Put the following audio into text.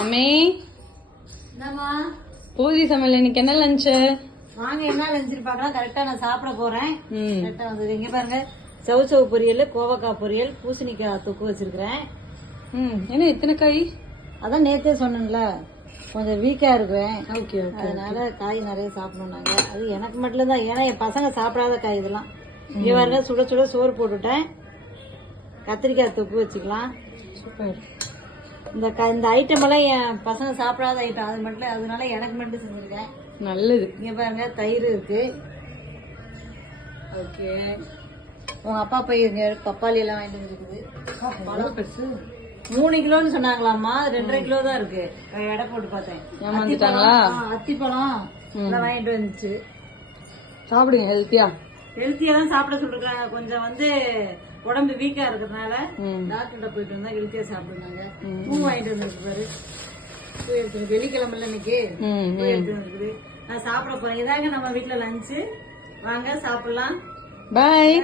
அம்மே என்னம்மா பூரி சமையல் இன்னைக்கு என்ன லஞ்ச்? வாங்க என்ன லஞ்சு பார்க்கலாம். கரெக்டா நான் சாப்பிட போறேன். கரெக்டா வந்தது. இங்க பாருங்க, சவுச்சவு பொரியல், கோவக்காய் பொரியல், பூசணிக்காய் தொக்கு வச்சிருக்கிறேன். என்ன இத்தனை காய்? அதான் நேத்தே சொன்னேன்ல, கொஞ்சம் வீக்கா இருக்கிறேன். ஓகே அதனால காய் நிறைய சாப்பிடணும் நாங்க. அது எனக்கு மட்டும் தான், ஏன்னா என் பசங்க சாப்பிடாத காய் இதெல்லாம். இங்க பாருங்க, சுட சுட சோறு போட்டுட்டேன். கத்திரிக்காய் தொக்கு வச்சுக்கலாம். சூப்பர். இந்த ஐட்டம் எல்லாம் என் பசங்க சாப்பிடாத ஐட்டம், அது மட்டும் அதனால எனக்கு மட்டும் செஞ்சிருக்கேன். நல்லது. இங்க பாருங்க, தயிர் இருக்கு. ஓகே. உங்க அப்பா போய் பப்பாளி எல்லாம் வாங்கிட்டு வந்துருக்குது. 3 கிலோன்னு சொன்னாங்களாமா, 2.5 கிலோ தான் இருக்கு. எடை போட்டு பார்த்தேன். அத்திப்பழம் எல்லாம் வாங்கிட்டு வந்துச்சு. சாப்பிடுங்க ஹெல்த்தியா. ஹெல்த்தியா தான் சாப்பிட சொல்லிருக்காங்க. கொஞ்சம் உடம்பு வீக்கா இருக்கிறதுனால டாக்டர்கிட்ட போயிட்டு வந்தா ஹெல்த்தியா சாப்பிடுறாங்க. பூ வாங்கிட்டு வந்துருக்கு பாரு. பூ எடுத்து வெள்ளிக்கிழமைல இன்னைக்கு பூ எடுத்து வந்துருக்குது. நான் சாப்பிட போறேன். இதாங்க நம்ம வீட்டுல லஞ்சு. வாங்க சாப்பிடலாம். பாய்.